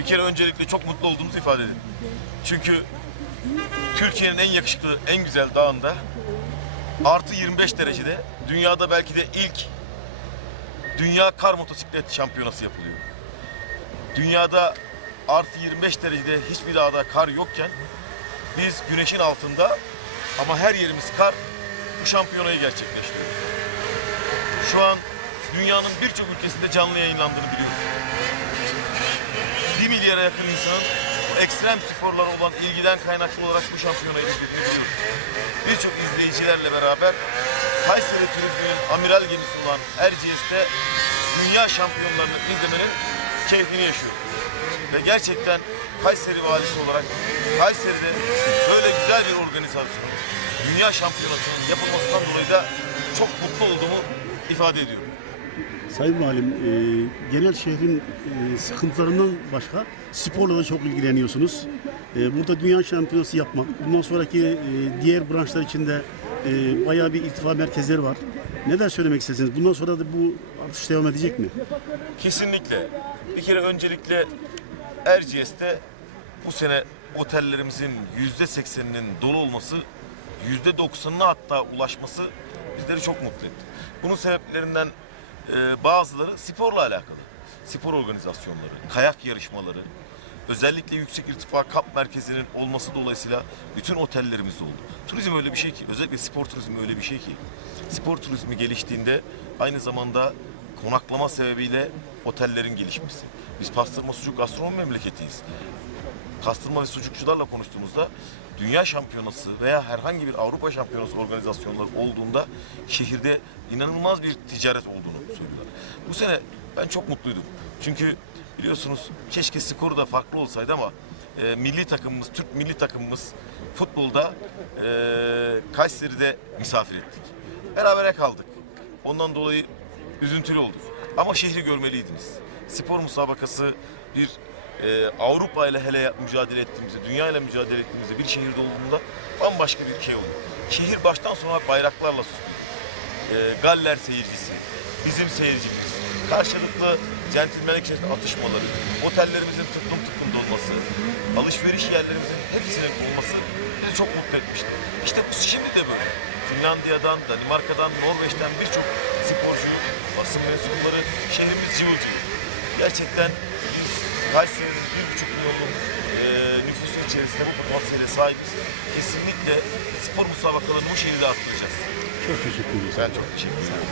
Bir kere öncelikle çok mutlu olduğumuzu ifade edin. Çünkü Türkiye'nin en yakışıklı, en güzel dağında artı 25 derecede dünyada belki de ilk dünya kar motosiklet şampiyonası yapılıyor. Dünyada artı 25 derecede hiçbir dağda kar yokken biz güneşin altında ama her yerimiz kar bu şampiyonayı gerçekleştiriyoruz. Şu an dünyanın birçok ülkesinde canlı yayınlandığını biliyoruz. 1 milyara yakın insanın ekstrem sporlara olan ilgiden kaynaklı olarak bu şampiyonayı izlediğini biliyoruz. Birçok izleyicilerle beraber Kayseri Turizmi'nin amiral gemisi olan Erciyes'te dünya şampiyonlarını izlemenin keyfini yaşıyoruz. Ve gerçekten Kayseri valisi olarak Kayseri'de böyle güzel bir organizasyonun dünya şampiyonasının yapılmasından dolayı da çok mutlu olduğumu ifade ediyorum. Sayın Valim, e, genel şehrin e, sıkıntılarından başka sporla da çok ilgileniyorsunuz. E, burada dünya şampiyonası yapmak, bundan sonraki e, diğer branşlar içinde e, bayağı bir irtifa merkezleri var. Neden söylemek istersiniz? Bundan sonra da bu artış devam edecek mi? Kesinlikle. Bir kere öncelikle Erciyes'te bu sene otellerimizin yüzde sekseninin dolu olması, yüzde doksanına hatta ulaşması bizleri çok mutlu etti. Bunun sebeplerinden e, bazıları sporla alakalı. Spor organizasyonları, kayak yarışmaları, özellikle yüksek irtifa kamp merkezinin olması dolayısıyla bütün otellerimizde oldu. Turizm öyle bir şey ki, özellikle spor turizmi öyle bir şey ki. Spor turizmi geliştiğinde aynı zamanda konaklama sebebiyle otellerin gelişmesi. Biz pastırma sucuk gastronomi memleketiyiz. Pastırma ve sucukçularla konuştuğumuzda dünya şampiyonası veya herhangi bir Avrupa şampiyonası organizasyonları olduğunda şehirde inanılmaz bir ticaret olduğunu söylüyorlar. Bu sene ben çok mutluydum. Çünkü biliyorsunuz keşke skoru da farklı olsaydı ama e, milli takımımız, Türk milli takımımız futbolda e, Kayseri'de misafir ettik. Berabere kaldık. Ondan dolayı üzüntülü olduk. Ama şehri görmeliydiniz. Spor musabakası bir e, Avrupa ile hele mücadele ettiğimizde, dünya ile mücadele ettiğimizde bir şehirde olduğunda bambaşka bir şey oluyor. Şehir baştan sona bayraklarla süslü. E, Galler seyircisi, bizim seyircimiz, karşılıklı centilmenlik içerisinde atışmaları, otellerimizin tıklım tıklım dolması, alışveriş yerlerimizin hepsinin olması bizi çok mutlu etmişti. İşte şimdi de böyle. Finlandiya'dan, Danimarka'dan, Norveç'ten birçok sporcu, basın mensupları şehrimiz cıvıl cıvıl. Gerçekten biz Kayseri'nin bir buçuk milyonluk e, nüfusu içerisinde bu potansiyele sahibiz. Kesinlikle spor musabakalarını bu şehirde arttıracağız. Çok teşekkür ederim. Ben çok teşekkür ederim.